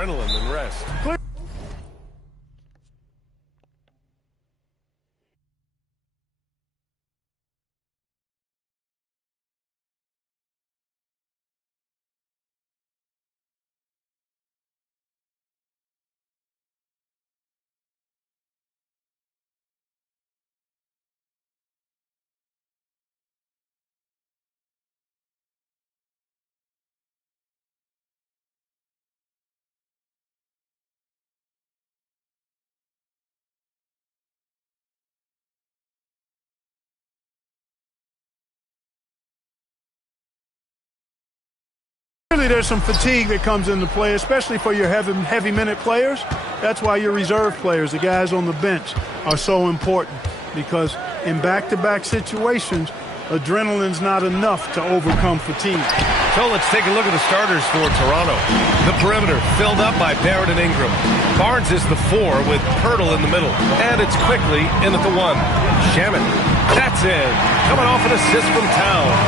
adrenaline than rest. Clearly, there's some fatigue that comes into play, especially for your heavy minute players. That's why your reserve players, the guys on the bench, are so important, because in back-to-back situations, adrenaline's not enough to overcome fatigue. So let's take a look at the starters for Toronto. The perimeter filled up by Barrett and Ingram. Barnes is the 4 with Pirtle in the middle. And it's quickly in at the 1. Shamet. That's in. Coming off an assist from Towns.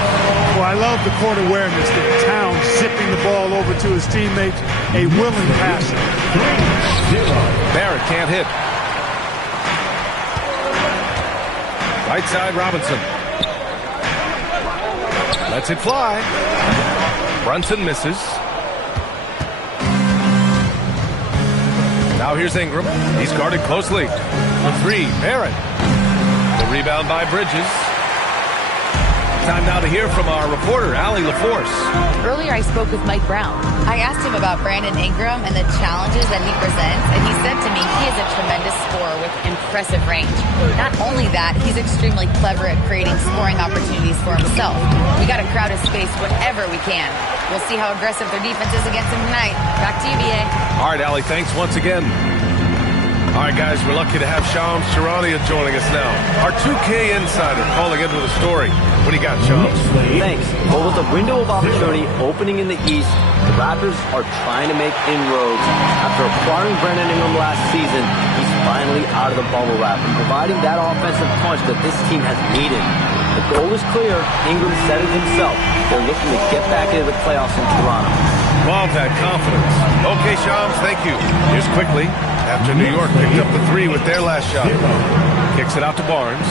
Well, I love the court awareness that Towns zipping the ball over to his teammates, a willing passer. Barrett can't hit. Right side, Robinson. Lets it fly. Brunson misses. Now here's Ingram. He's guarded closely. The 3, Barrett. The rebound by Bridges. Time now to hear from our reporter, Allie LaForce. Earlier, I spoke with Mike Brown. I asked him about Brandon Ingram and the challenges that he presents, and he said to me he is a tremendous scorer with impressive range. Not only that, he's extremely clever at creating scoring opportunities for himself. We got to crowd his space whenever we can. We'll see how aggressive their defense is against him tonight. Back to you, B.A. All right, Allie, thanks once again. All right, guys, we're lucky to have Shams Charania joining us now. Our 2K insider calling into the story. What do you got, Shams? Thanks. Well, with a window of opportunity opening in the East, the Raptors are trying to make inroads. After acquiring Brandon Ingram last season, he's finally out of the bubble wrap and providing that offensive punch that this team has needed. The goal is clear. Ingram said it himself. They're looking to get back into the playoffs in Toronto. Love that confidence. Okay, Shams, thank you. Here's quickly. After New York picked up the 3 with their last shot. Kicks it out to Barnes.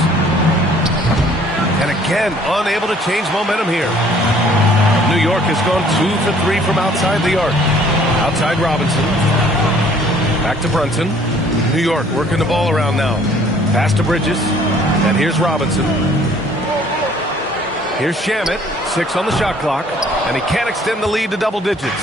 And again, unable to change momentum here. New York has gone 2 for 3 from outside the arc. Outside Robinson. Back to Brunson. New York working the ball around now. Pass to Bridges. And here's Robinson. Here's Shamet. 6 on the shot clock. And he can't extend the lead to double digits.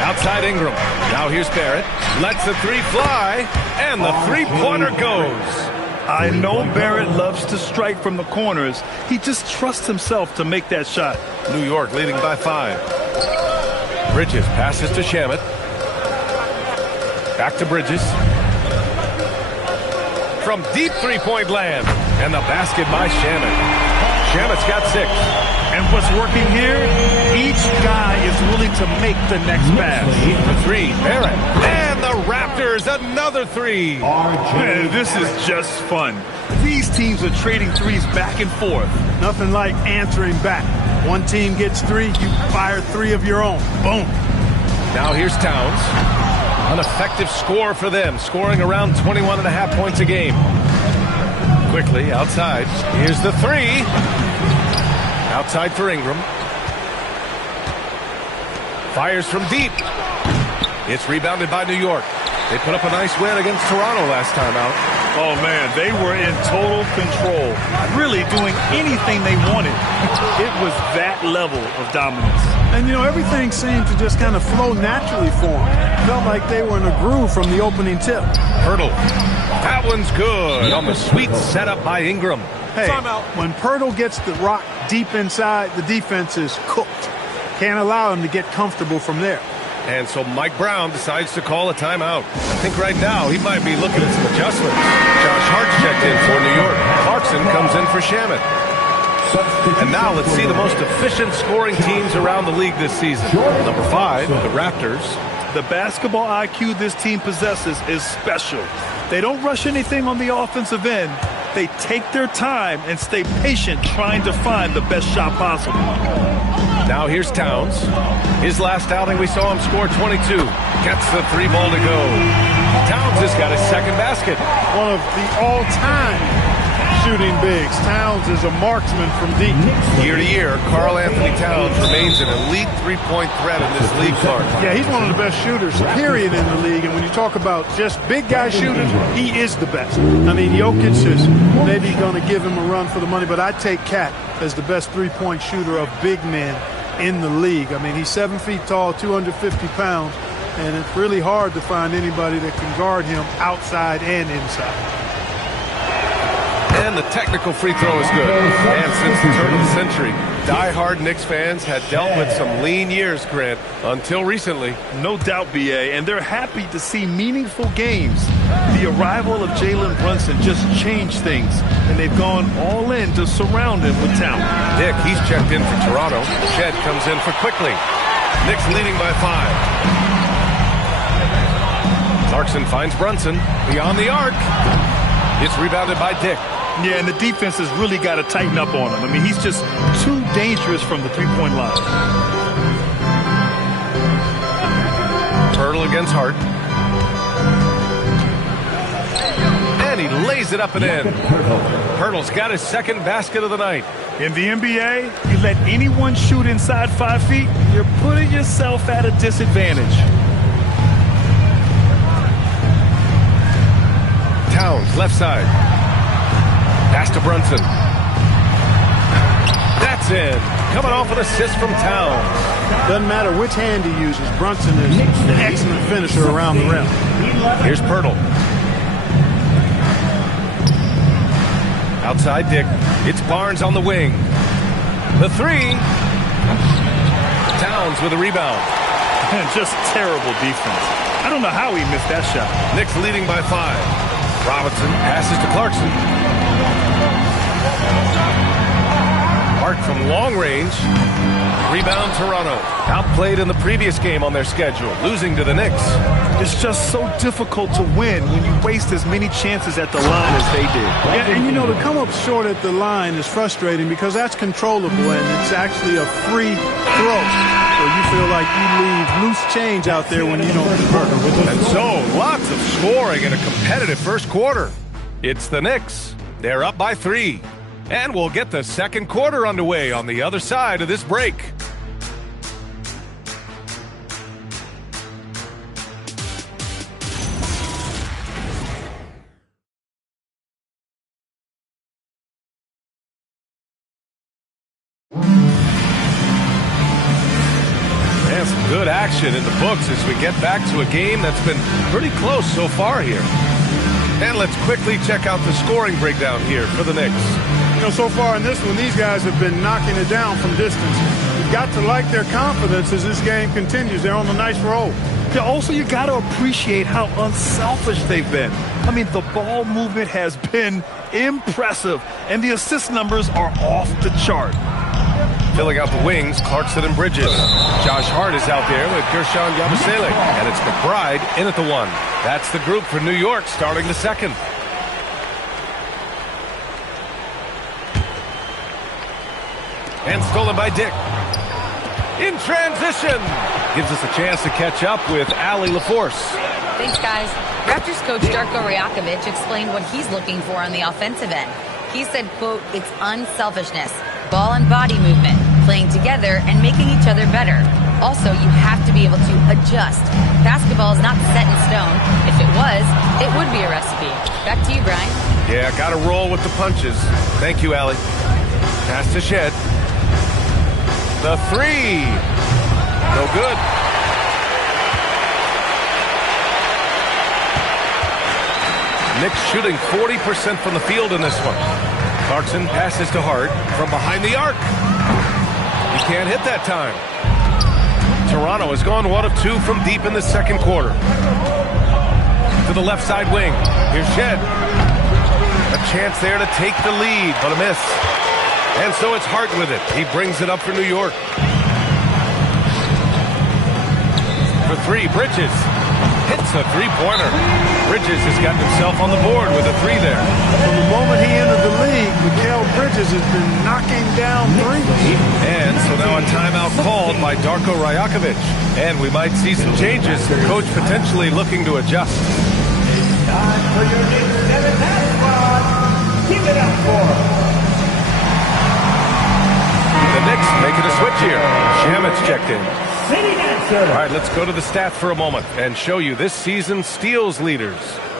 Outside Ingram. Now here's Barrett. Lets the 3 fly. And the three-pointer goes. I know Barrett loves to strike from the corners. He just trusts himself to make that shot. New York leading by 5. Bridges passes to Shamet. Back to Bridges. From deep three-point land. And the basket by Shamet. Shamet's got 6. And what's working here, each guy is willing to make the next pass. The 3, Barrett. And the Raptors, another 3. Man, this is just fun. These teams are trading threes back and forth. Nothing like answering back. One team gets 3, you fire 3 of your own. Boom. Now here's Towns. An effective score for them, scoring around 21.5 points a game. Quickly, outside. Here's the 3. Outside for Ingram. Fires from deep. It's rebounded by New York. They put up a nice win against Toronto last time out. Oh, man, they were in total control, really doing anything they wanted. It was that level of dominance. And, you know, everything seemed to just kind of flow naturally for them. Felt like they were in a groove from the opening tip. Pirtle. That one's good on the sweet setup by Ingram. Hey, when Pirtle gets the rock deep inside, the defense is cooked. Can't allow him to get comfortable from there. And so Mike Brown decides to call a timeout. I think right now he might be looking at some adjustments. Josh Hart's checked in for New York. Clarkson comes in for Shamet. And now let's see the most efficient scoring teams around the league this season. Number 5, the Raptors. The basketball IQ this team possesses is special. They don't rush anything on the offensive end. They take their time and stay patient trying to find the best shot possible. Now here's Towns. His last outing, we saw him score 22. Gets the 3 ball to go. Towns has got his second basket. One of the all-time shooting bigs. Towns is a marksman from deep. Year to year, Karl Anthony Towns remains an elite three-point threat in this league, Clark. Yeah, he's one of the best shooters, period, in the league. And when you talk about just big guy shooters, he is the best. I mean, Jokic is maybe going to give him a run for the money, but I take Cat as the best three-point shooter of big men in the league. I mean, he's 7 feet tall, 250 pounds, and it's really hard to find anybody that can guard him outside and inside. And the technical free throw is good. And since the turn of the century, die-hard Knicks fans had dealt with some lean years, Grant, until recently. No doubt, B.A., and they're happy to see meaningful games. The arrival of Jalen Brunson just changed things, and they've gone all in to surround him with talent. Nick, he's checked in for Toronto. Shed comes in for Quickly. Knicks leading by 5. Clarkson finds Brunson beyond the arc. It's rebounded by Dick. Yeah, and the defense has really got to tighten up on him. I mean, he's just too dangerous from the three-point line. Hurdle against Hart. And he lays it up and in. Hurdle's got his second basket of the night. In the NBA, you let anyone shoot inside 5 feet, you're putting yourself at a disadvantage. Towns, left side. Pass to Brunson. That's in. Coming off an assist from Towns. Doesn't matter which hand he uses. Brunson is an excellent finisher around the rim. Here's Pirtle. Outside Dick. It's Barnes on the wing. The 3. Towns with a rebound. Just terrible defense. I don't know how he missed that shot. Knicks leading by 5. Robinson passes to Clarkson. Hart from long range. Rebound Toronto. Outplayed in the previous game on their schedule, losing to the Knicks. It's just so difficult to win when you waste as many chances at the line as they did. Yeah, and you know, to come up short at the line is frustrating because that's controllable and it's actually a free throw. So you feel like you leave loose change out there when you don't convert. And so, lots of scoring in a competitive first quarter. It's the Knicks. They're up by 3. And we'll get the second quarter underway on the other side of this break. And some good action in the books as we get back to a game that's been pretty close so far here. And let's quickly check out the scoring breakdown here for the Knicks. You know, so far in this one, these guys have been knocking it down from distance. You've got to like their confidence as this game continues. They're on a nice roll. Yeah, also, you got to appreciate how unselfish they've been. I mean, the ball movement has been impressive, and the assist numbers are off the chart. Filling out the wings, Clarkson and Bridges. Josh Hart is out there with Gershon Yabusele. And it's McBride in at the 1. That's the group for New York starting the second. And stolen by Dick. In transition. Gives us a chance to catch up with Allie LaForce. Thanks, guys. Raptors coach Darko Rajakovic explained what he's looking for on the offensive end. He said, quote, it's unselfishness, ball and body movement, playing together and making each other better. Also, you have to be able to adjust. Basketball is not set in stone. If it was, it would be a recipe. Back to you, Brian. Yeah, got to roll with the punches. Thank you, Allie. Pass to Shed. The 3. No good. Knicks shooting 40% from the field in this one. Clarkson passes to Hart from behind the arc. He can't hit that time. Toronto has gone 1 of 2 from deep in the second quarter. To the left side wing. Here's Shed. A chance there to take the lead, but a miss. And so it's Hart with it. He brings it up for New York. For 3, Bridges. Hits hits a three-pointer. Bridges has gotten himself on the board with a three there. From the moment he entered the league, Mikal Bridges has been knocking down threes. And so now a timeout called by Darko Rajakovic. And we might see some changes. The coach potentially looking to adjust. Time for your Knicks 7-man squad. Keep it up for the Knicks making a switch here. Shamet's checked in. City Dancer. All right, let's go to the stats for a moment and show you this season's steals leaders.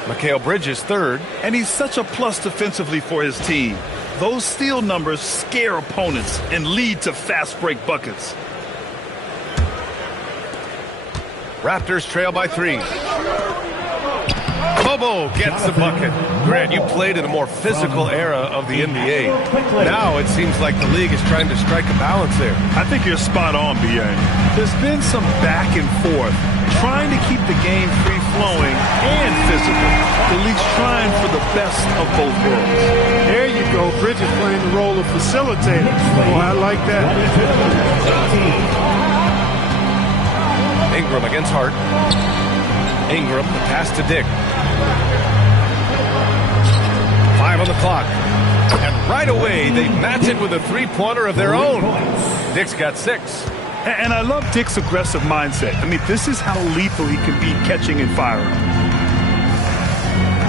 Mikal Bridges third. And he's such a plus defensively for his team. Those steal numbers scare opponents and lead to fast break buckets. Raptors trail by 3. Bobo gets the bucket. Grant, you played in a more physical era of the NBA. Now it seems like the league is trying to strike a balance there. I think you're spot on, B.A. There's been some back and forth, trying to keep the game free-flowing and physical. The league's trying for the best of both worlds. There you go. Bridges playing the role of facilitator. Oh, I like that. Ingram against Hart. Ingram, the pass to Dick. 5 on the clock. And right away, they match it with a three-pointer of their own. Dick's got 6. And I love Dick's aggressive mindset. I mean, this is how lethal he can be catching and firing.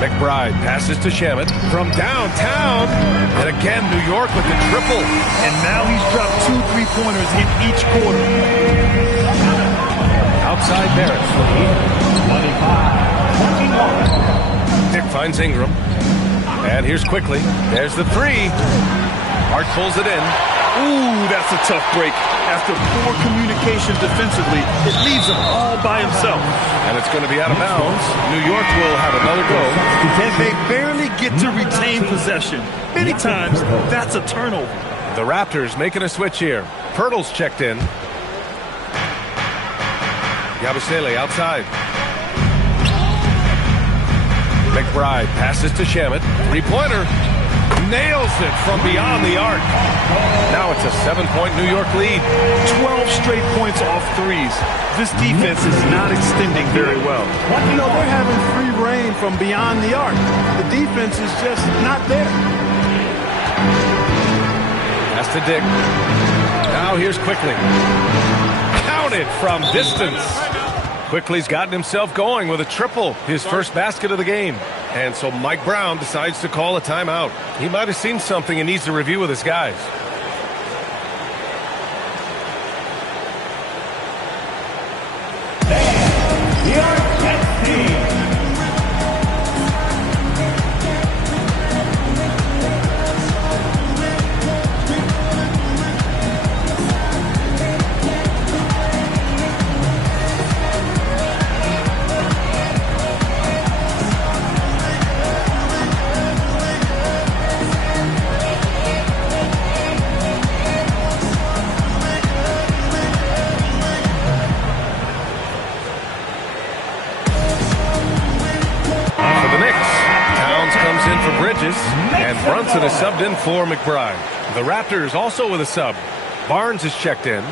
McBride passes to Shamet from downtown. And again, New York with the triple. And now he's dropped 2 3-pointers in each quarter. Outside Barrett. 25-21. Dick finds Ingram. And here's quickly. There's the 3. Hart pulls it in. Ooh, that's a tough break. After poor communication defensively, it leaves him all by himself. And it's going to be out of bounds. New York will have another go. And they barely get to retain possession. Many times, that's a turnover. The Raptors making a switch here. Pirtle's checked in. Yabusele outside. McBride passes to Shamet. Three-pointer. Nails it from beyond the arc. Now it's a 7-point New York lead. 12 straight points off threes. This defense is not extending very well. You know, they're having free reign from beyond the arc. The defense is just not there. Pass to Dick. Now here's Quickly. Counted from distance. Quickly's gotten himself going with a triple, his first basket of the game. And so Mike Brown decides to call a timeout. He might have seen something and needs to review with his guys. And Brunson is subbed in for McBride. The Raptors also with a sub. Barnes is checked in.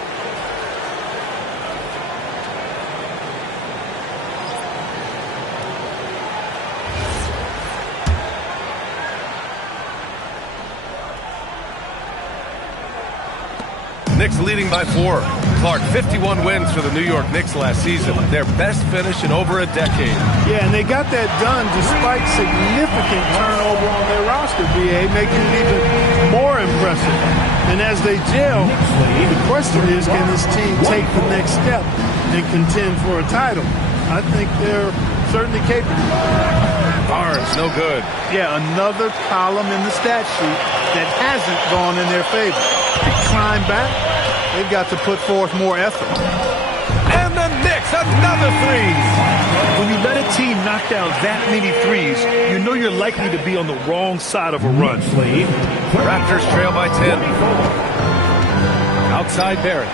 Knicks leading by 4. Clark, 51 wins for the New York Knicks last season. Their best finish in over a decade. Yeah, and they got that done despite significant turnover on their roster, BA, making it even more impressive. And as they gel, the question is, can this team take the next step and contend for a title? I think they're certainly capable. Barnes, no good. Yeah, another column in the stat sheet that hasn't gone in their favor. To climb back, they've got to put forth more effort. And the Knicks, another 3. When you let a team knock down that many threes, you know you're likely to be on the wrong side of a run. Raptors trail by 10. Outside Barrett.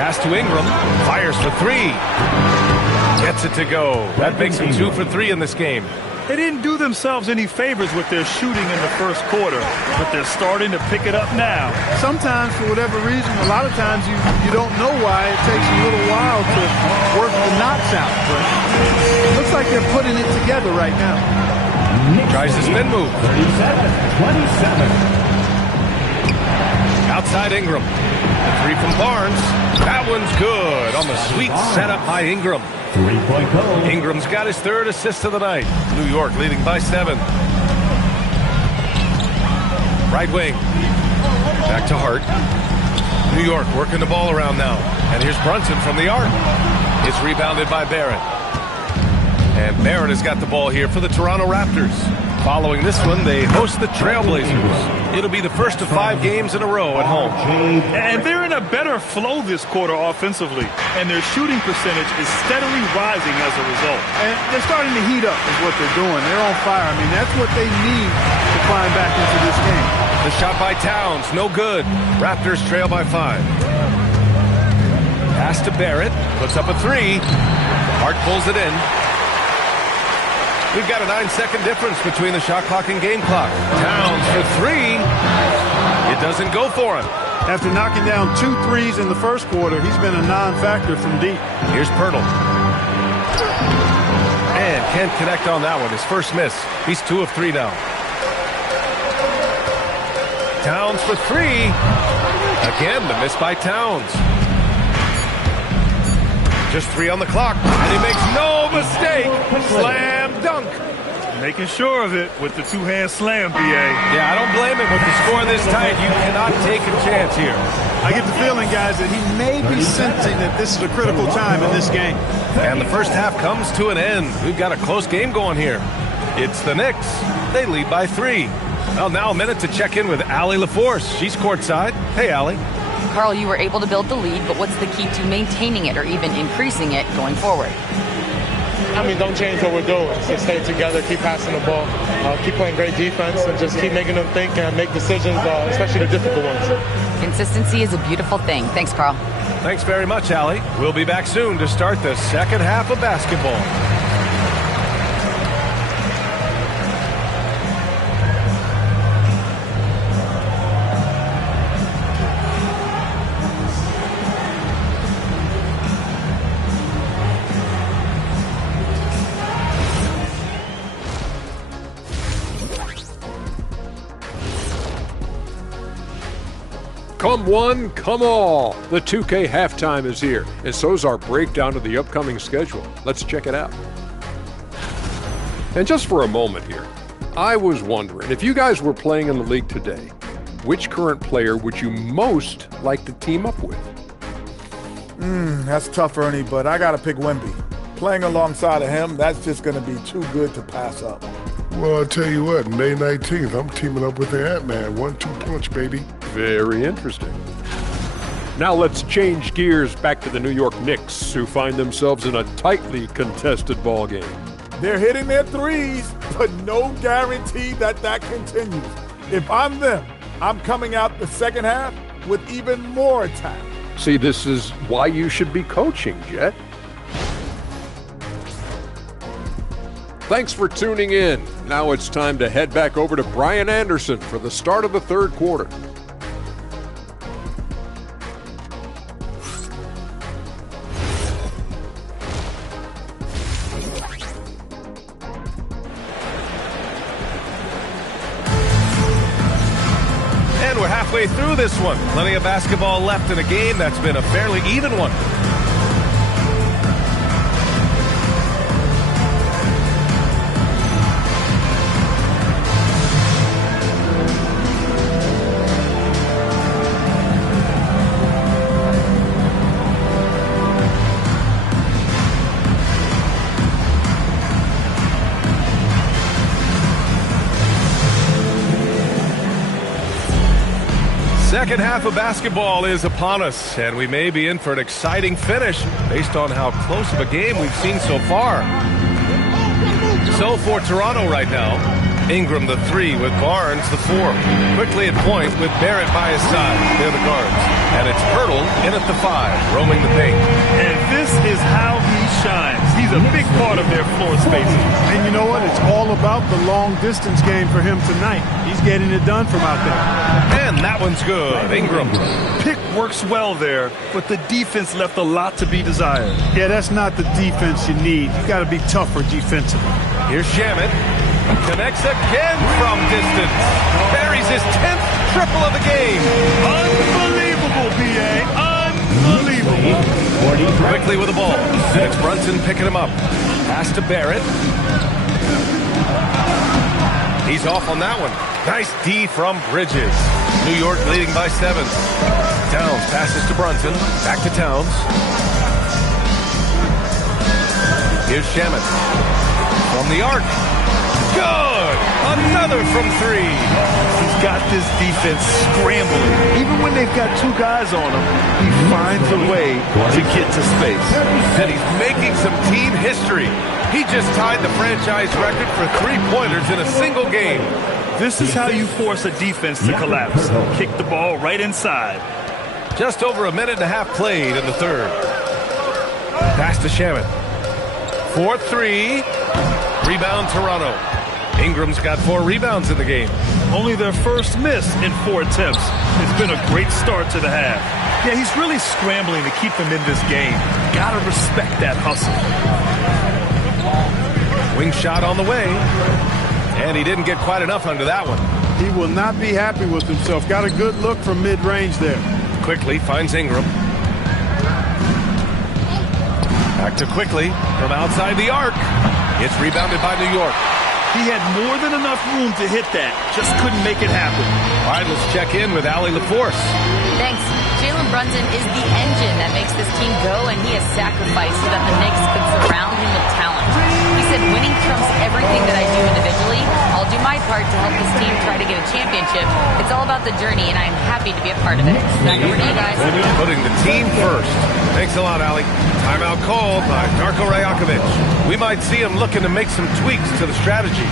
Pass to Ingram. Fires for 3. Gets it to go. That makes him 2 for 3 in this game. They didn't do themselves any favors with their shooting in the first quarter, but they're starting to pick it up now. Sometimes, for whatever reason, a lot of times you don't know why. It takes a little while to work the knots out. But like they're putting it together right now. Tries the spin move. 37-27. Outside Ingram. The three from Barnes. That one's good on the sweet setup by Ingram. 3-point goal. Ingram's got his third assist of the night. New York leading by 7. Right wing. Back to Hart. New York working the ball around now. And here's Brunson from the arc. It's rebounded by Barrett. And Barrett has got the ball here for the Toronto Raptors. Following this one, they host the Trailblazers. It'll be the first of 5 games in a row at home. And they're in a better flow this quarter offensively. And their shooting percentage is steadily rising as a result. And they're starting to heat up is what they're doing. They're on fire. I mean, that's what they need to climb back into this game. The shot by Towns, no good. Raptors trail by 5. Pass to Barrett, puts up a 3. Hart pulls it in. We've got a 9-second difference between the shot clock and game clock. Towns for 3. It doesn't go for him. After knocking down 2 threes in the first quarter, he's been a non-factor from deep. Here's Pirtle. And can't connect on that one. His first miss. He's 2 of 3 now. Towns for 3. Again, the miss by Towns. Just 3 on the clock, and he makes no mistake. Slam dunk. Making sure of it with the two-hand slam, B.A. Yeah, I don't blame him with the score this tight. You cannot take a chance here. I get the feeling, guys, that he may be sensing that this is a critical time in this game. And the first half comes to an end. We've got a close game going here. It's the Knicks. They lead by 3. Well, now a minute to check in with Allie LaForce. She's courtside. Hey, Allie. Carl, you were able to build the lead, but what's the key to maintaining it or even increasing it going forward? I mean, don't change what we're doing. Just stay together, keep passing the ball, keep playing great defense, and just keep making them think and make decisions, especially the difficult ones. Consistency is a beautiful thing. Thanks, Carl. Thanks very much, Allie. We'll be back soon to start the second half of basketball. Come one, come all. The 2K halftime is here, and so's our breakdown of the upcoming schedule. Let's check it out. And just for a moment here, I was wondering, if you guys were playing in the league today, which current player would you most like to team up with? That's tough, Ernie, but I got to pick Wemby. Playing alongside of him, that's just going to be too good to pass up. Well, I'll tell you what, May 19th, I'm teaming up with the Ant-Man. 1-2 punch, baby. Very interesting. Now let's change gears back to the New York Knicks, who find themselves in a tightly contested ball game. They're hitting their threes, but no guarantee that that continues. If I'm them, I'm coming out the second half with even more attack. See, this is why you should be coaching, Jet. Thanks for tuning in. Now it's time to head back over to Brian Anderson for the start of the third quarter. And we're halfway through this one. Plenty of basketball left in a game that's been a fairly even one. Second half of basketball is upon us, and we may be in for an exciting finish based on how close of a game we've seen so far. So for Toronto right now, Ingram the 3 with Barnes the 4. Quickly at point with Barrett by his side. They're the guards. And it's Pirtle in at the 5, roaming the paint. And this is how he shines. He's a big part of their floor spacing. And you know what? It's all about the long distance game for him tonight. He's getting it done from out there. And that one's good. Ingram. Pick works well there, but the defense left a lot to be desired. Yeah, that's not the defense you need. You got to be tougher defensively. Here's Shamet. Connects again from distance. Buries his 10th triple of the game. Unbelievable, B.A. Unbelievable. Quickly with the ball. And it's Brunson picking him up. Pass to Barrett. He's off on that one. Nice D from Bridges. New York leading by 7. Towns passes to Brunson. Back to Towns. Here's Shamet. From the arc. Good! Another from 3. He's got this defense scrambling. Even when they've got 2 guys on him, he finds a way to get to space. And he's making some team history. He just tied the franchise record for 3-pointers in a single game. This is how you force a defense to collapse. Kick the ball right inside. Just over a minute and a half played in the third. Pass to Shamet. 4-3. Rebound Toronto. Ingram's got 4 rebounds in the game. Only their first miss in 4 attempts. It's been a great start to the half. Yeah, he's really scrambling to keep them in this game. Gotta respect that hustle. Wing shot on the way. And he didn't get quite enough under that one. He will not be happy with himself. Got a good look from mid-range there. Quickly finds Ingram. Back to Quickly from outside the arc. It's rebounded by New York. He had more than enough room to hit that. Just couldn't make it happen. All right, let's check in with Allie LaForce. Thanks. Jalen Brunson is the engine that makes this team go, and he has sacrificed so that the Knicks could surround him with talent. He said, winning trumps everything that I do individually. I'll do my part to help this team try to get a championship. It's all about the journey, and I'm happy to be a part of it. Back over to you guys. Putting the team first. Thanks a lot, Allie. Timeout called by Darko Rajakovic. We might see him looking to make some tweaks to the strategy.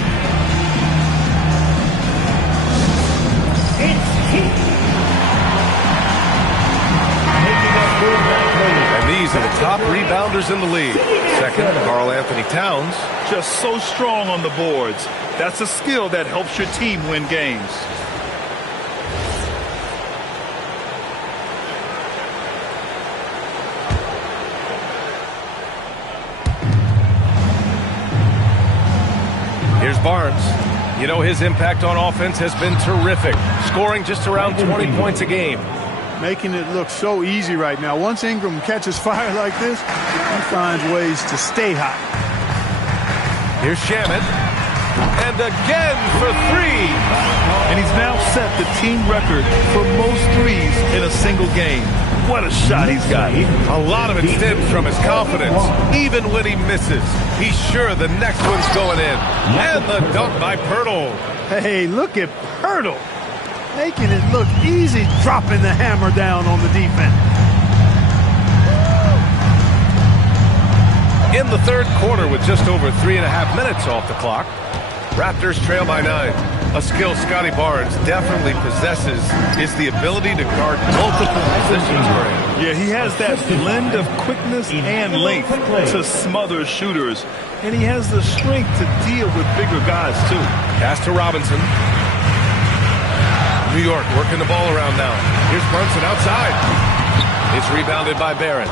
And these are the top rebounders in the league. Second, Karl Anthony Towns. Just so strong on the boards. That's a skill that helps your team win games. Here's Barnes. You know, his impact on offense has been terrific, scoring just around 20 points a game. Making it look so easy right now. Once Ingram catches fire like this, he finds ways to stay hot. Here's Shamet. And again for 3. And he's now set the team record for most threes in a single game. What a shot he's got. A lot of it stems from his confidence. Even when he misses, he's sure the next one's going in. And the dunk by Poeltl. Hey, look at Poeltl. Making it look easy, dropping the hammer down on the defense. In the third quarter with just over 3.5 minutes off the clock, Raptors trail by 9. A skill Scotty Barnes definitely possesses is the ability to guard multiple positions for him. Yeah, he has that blend of quickness and length to smother shooters. And he has the strength to deal with bigger guys, too. Pass to Robinson. New York working the ball around now. Here's Brunson outside. It's rebounded by Barrett.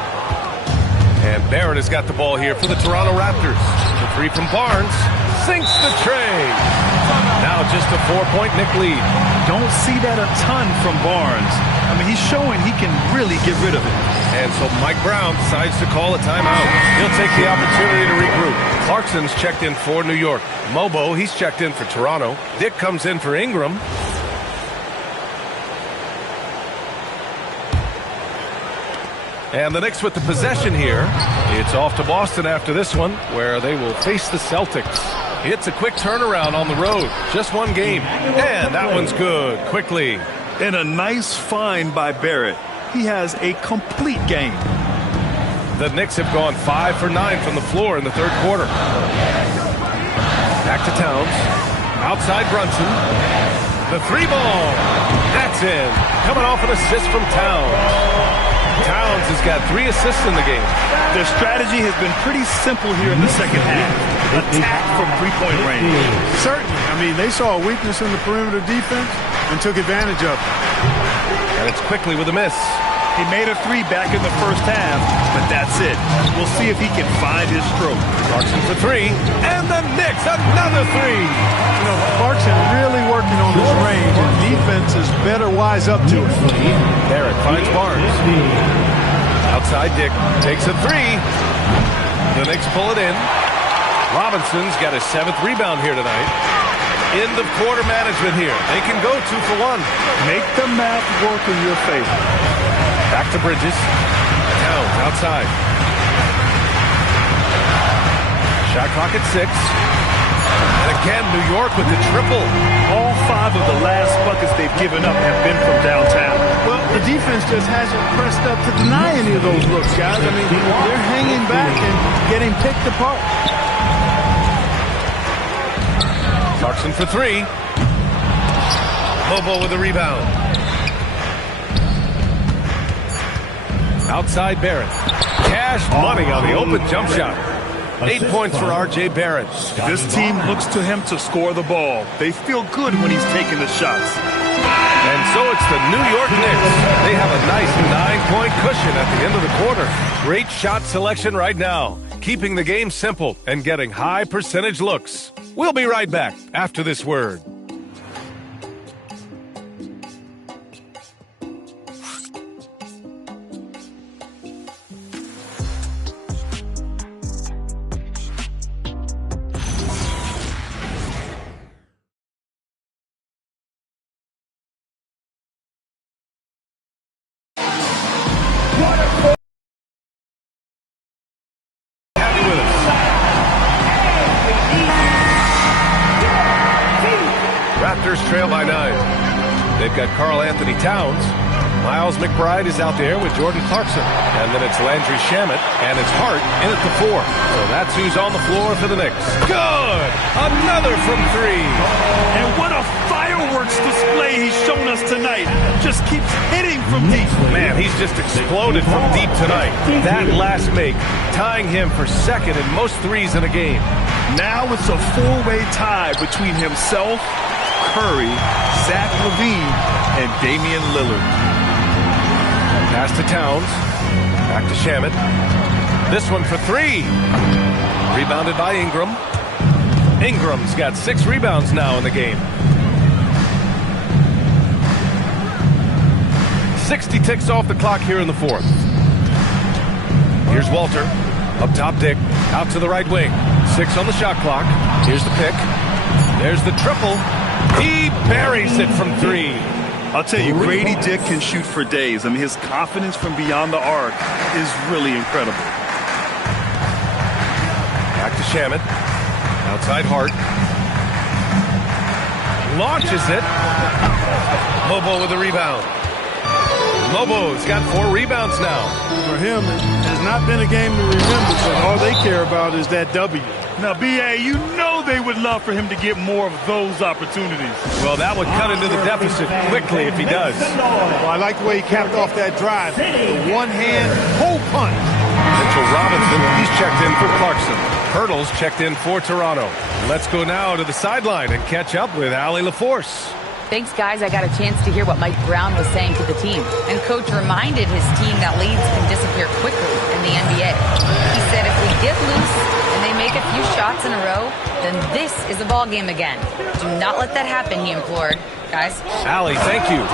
And Barrett has got the ball here for the Toronto Raptors. The 3 from Barnes. Sinks the tray. Now just a 4-point Knick lead. Don't see that a ton from Barnes. I mean, he's showing he can really get rid of it. And so Mike Brown decides to call a timeout. He'll take the opportunity to regroup. Clarkson's checked in for New York. Mobo, he's checked in for Toronto. Dick comes in for Ingram. And the Knicks with the possession here. It's off to Boston after this one, where they will face the Celtics. It's a quick turnaround on the road. Just one game. And that one's good. Quickly. And a nice find by Barrett. He has a complete game. The Knicks have gone 5 for 9 from the floor in the third quarter. Back to Towns. Outside Brunson. The 3 ball. That's in. Coming off an assist from Towns. Towns has got 3 assists in the game. Their strategy has been pretty simple here in the second half. Attack from three-point range. Certainly. I mean, they saw a weakness in the perimeter defense and took advantage of it. And it's quickly with a miss. He made a 3 back in the first half, but that's it. We'll see if he can find his stroke. Clarkson for 3, and the Knicks another 3. You know, Clarkson really working on his range, and defenses better wise up to it. Barrett finds Barnes. Outside Dick takes a 3. The Knicks pull it in. Robinson's got his 7th rebound here tonight. End of quarter management here. They can go 2 for 1. Make the math work in your favor. Back to Bridges. Towns outside. Shot clock at 6. And again, New York with the triple. All 5 of the last buckets they've given up have been from downtown. Well, the defense just hasn't pressed up to deny any of those looks, guys. I mean, they're hanging back and getting picked apart. Clarkson for 3. Bobo with the rebound. Outside Barrett. Cash money on the open jump shot. 8 points for R.J. Barrett. This team looks to him to score the ball. They feel good when he's taking the shots. And so it's the New York Knicks. They have a nice 9-point cushion at the end of the quarter. Great shot selection right now, keeping the game simple and getting high percentage looks. We'll be right back after this word. Raptors trail by 9. They've got Karl Anthony Towns. Miles McBride is out there with Jordan Clarkson. And then it's Landry Shamet and it's Hart in at the 4. So that's who's on the floor for the Knicks. Good! Another from 3. And what a fireworks display he's shown us tonight. Just keeps hitting from deep. Man, he's just exploded from deep tonight. That last make, tying him for second in most threes in a game. Now it's a 4-way tie between himself, Curry, Zach LaVine, and Damian Lillard. Pass to Towns. Back to Shamet. This one for 3. Rebounded by Ingram. Ingram's got 6 rebounds now in the game. 60 ticks off the clock here in the 4th. Here's Walter. Up top, Dick. Out to the right wing. 6 on the shot clock. Here's the pick. There's the triple. He buries it from 3. I'll tell you, Grady Dick can shoot for days. I mean, his confidence from beyond the arc is really incredible. Back to Shamet. Outside Hart. Launches it. Lobo with the rebound. Lobo's got 4 rebounds now. For him, it has not been a game to remember, so all they care about is that W. Now, B.A., you know they would love for him to get more of those opportunities. Well, that would cut into the deficit quickly if he does. Well, I like the way he capped off that drive. The one-hand hole punch. Mitchell Robinson, he's checked in for Clarkson. Hurdles checked in for Toronto. Let's go now to the sideline and catch up with Allie LaForce. Thanks, guys. I got a chance to hear what Mike Brown was saying to the team. And Coach reminded his team that leads can disappear quickly in the NBA. He said if we get loose and they make a few shots in a row, then this is a ball game again. Do not let that happen, he implored. Guys. Allie, thank you.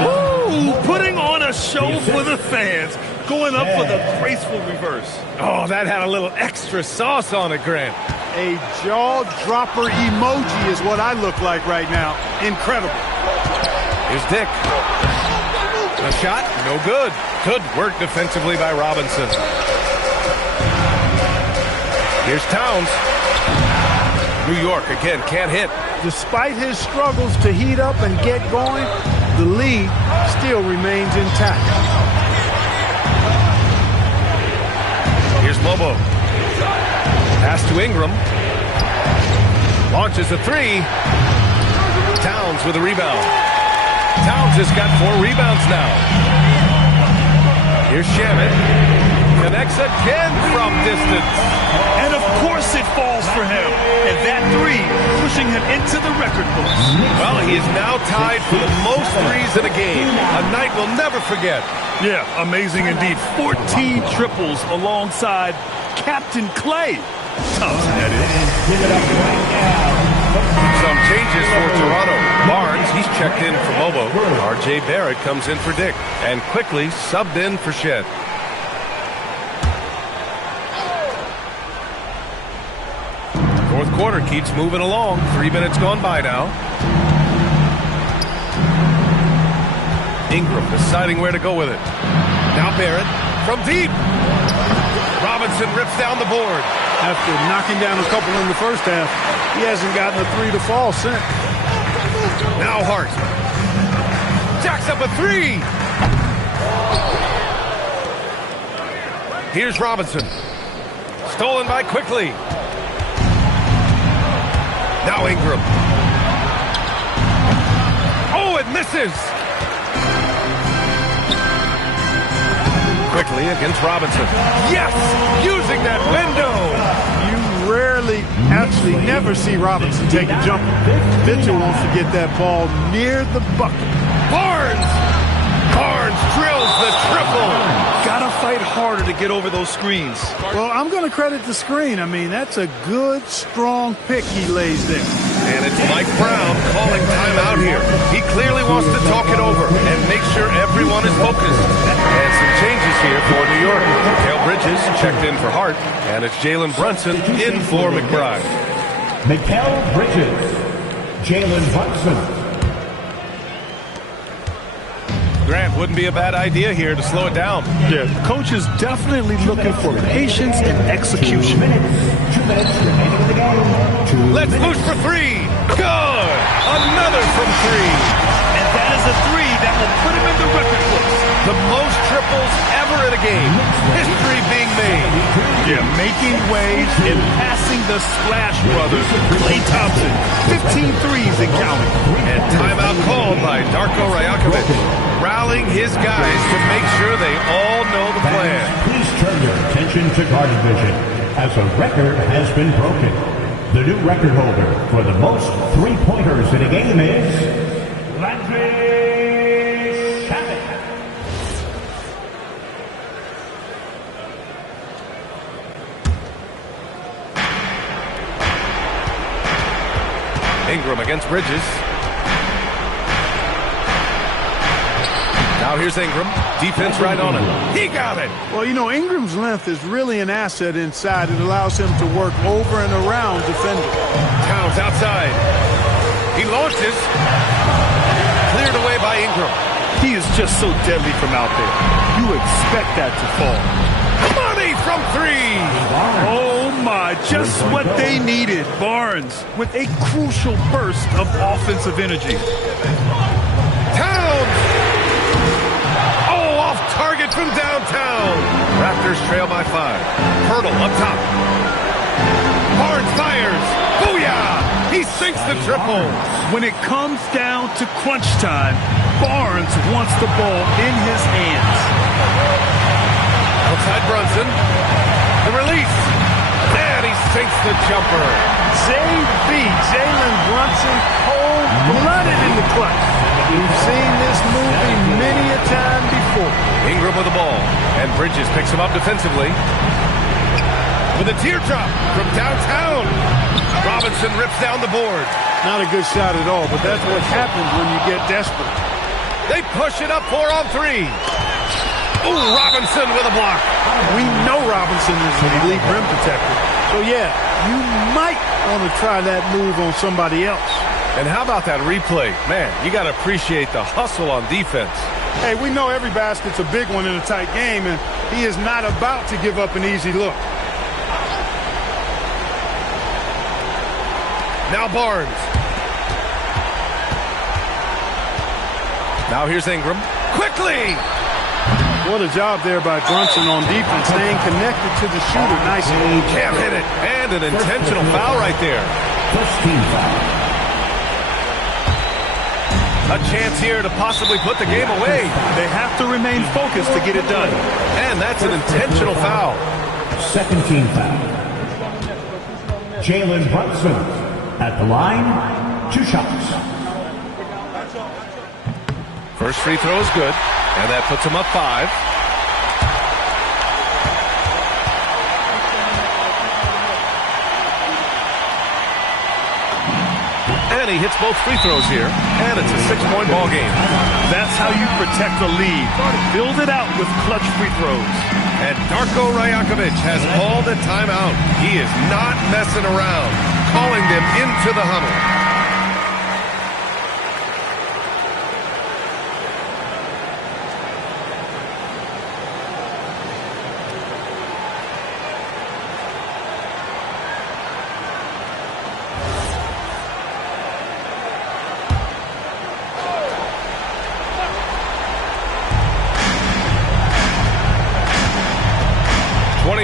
Woo! Putting on a show for the fans. Going up for the graceful reverse. Oh, that had a little extra sauce on it, Grant. A jaw-dropper emoji is what I look like right now. Incredible. Here's Dick. A shot, no good. Good work defensively by Robinson. Here's Towns. New York, again, can't hit. Despite his struggles to heat up and get going, the lead still remains intact. Here's Lobo. Pass to Ingram. Launches a 3. Towns with a rebound. Towns has got 4 rebounds now. Here's Shamit. Connects again from distance. And of course it falls for him. And that three pushing him into the record books. Well, he is now tied for the most threes in a game. A night we'll never forget. Yeah, amazing indeed. 14 triples alongside Captain Clay. Tough, that is. Some changes for Toronto. Barnes, he's checked in for Mobo. R.J. Barrett comes in for Dick. And quickly subbed in for Shed. Fourth quarter keeps moving along. 3 minutes gone by now. Ingram deciding where to go with it. Now Barrett from deep. Robinson rips down the board. After knocking down a couple in the first half, he hasn't gotten a three to fall since. Now Hart. Jacks up a three. Here's Robinson. Stolen by Quickly. Now Ingram. Oh, it misses. Quickly against Robinson. Yes! Using that window! You rarely, actually never see Robinson take a jumper. Mitchell wants to get that ball near the bucket. Barnes! Barnes drills the triple! Gotta fight harder to get over those screens. Well, I'm going to credit the screen. I mean, that's a good, strong pick he lays there. And it's Mike Brown calling timeout here. He clearly wants to talk it over and make sure everyone is focused. And some changes here for New York. Mikal Bridges checked in for Hart, and it's Jalen Brunson in for McBride. Mikal Bridges, Jalen Brunson. Grant, wouldn't be a bad idea here to slow it down. Yeah, the coach is definitely looking for patience and execution. 2 minutes remaining in the game. Let's push for three. Good. Another from three. And that is a three that will put him in the record books. The most triples ever in a game. History being made. Yeah, making waves and passing the Splash Brothers. Klay Thompson, 15 threes and counting. And timeout called by Darko Rajakovic, rallying his guys to make sure they all know the plan. Please turn your attention to guard division as a record has been broken. The new record holder for the most three-pointers in a game is Landry Shamet. Ingram against Bridges. Now here's Ingram. Defense right on him. He got it. Well, you know, Ingram's length is really an asset inside. It allows him to work over and around defenders. Towns outside. He launches. Cleared away by Ingram. He is just so deadly from out there. You expect that to fall. Money from three. Oh, my. Just what they needed. Barnes with a crucial burst of offensive energy. Towns. Oh, off target from downtown. Raptors trail by 5. Hurdle up top. Barnes fires. Booyah! He sinks the triple. When it comes down to crunch time, Barnes wants the ball in his hands. Outside Brunson. The release. And he sinks the jumper. JB, Jalen Brunson, cold-blooded in the clutch. We've seen this movie many a time before. Ingram with the ball. And Bridges picks him up defensively. With a teardrop from downtown. Robinson rips down the board. Not a good shot at all, but that's what happens when you get desperate. They push it up 4 on 3. Ooh, Robinson with a block. We know Robinson is an elite rim protector. So, yeah, you might want to try that move on somebody else. And how about that replay? Man, you got to appreciate the hustle on defense. Hey, we know every basket's a big one in a tight game, and he is not about to give up an easy look. Now Barnes. Now here's Ingram. Quickly! What a job there by Brunson on defense, staying connected to the shooter nicely. Can't hit it. And an intentional foul right there. First team foul. A chance here to possibly put the game away. They have to remain focused to get it done. And that's an intentional foul. Second team foul. Jalen Brunson at the line, 2 shots. First free throw is good, and that puts him up 5. And he hits both free throws here, and it's a 6-point ball game. That's how you protect the lead. Build it out with clutch free throws. And Darko Rajakovic has called a timeout. He is not messing around, calling them into the huddle.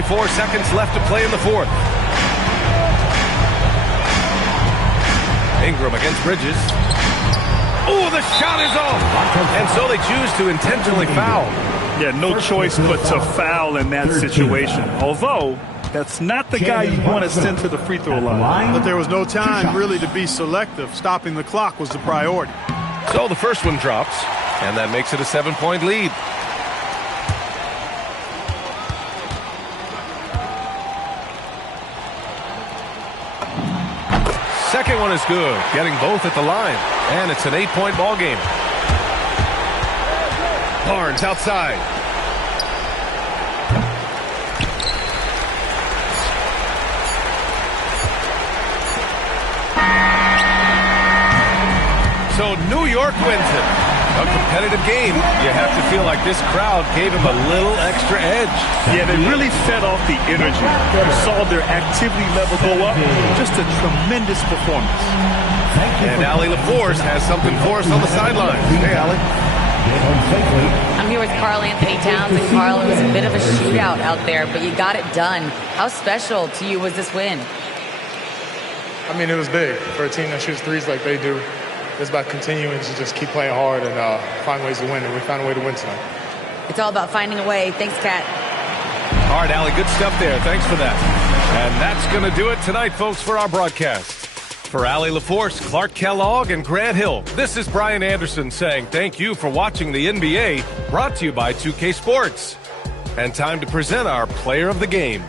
Four seconds left to play in the fourth. Ingram against Bridges. Oh, the shot is off. And so they choose to intentionally foul. Yeah, no choice but to foul in that situation. Although, that's not the guy you want to send to the free throw line. But there was no time really to be selective. Stopping the clock was the priority. So the first one drops, and that makes it a 7-point lead. Second one is good, getting both at the line, and it's an 8-point ball game. Barnes outside. So New York wins it. A competitive game. You have to feel like this crowd gave him a little extra edge. Yeah, they really fed off the energy. You saw their activity level go up. Just a tremendous performance. And Allie LaForce has something for us on the sidelines. Hey, Allie. I'm here with Karl Anthony Towns, and Karl, it was a bit of a shootout out there, but you got it done. How special to you was this win? I mean, it was big for a team that shoots threes like they do. It's about continuing to just keep playing hard and find ways to win, and we found a way to win tonight. It's all about finding a way. Thanks, Kat. All right, Allie, good stuff there. Thanks for that. And that's going to do it tonight, folks, for our broadcast. For Allie LaForce, Clark Kellogg, and Grant Hill, this is Brian Anderson saying thank you for watching the NBA, brought to you by 2K Sports. And time to present our player of the game.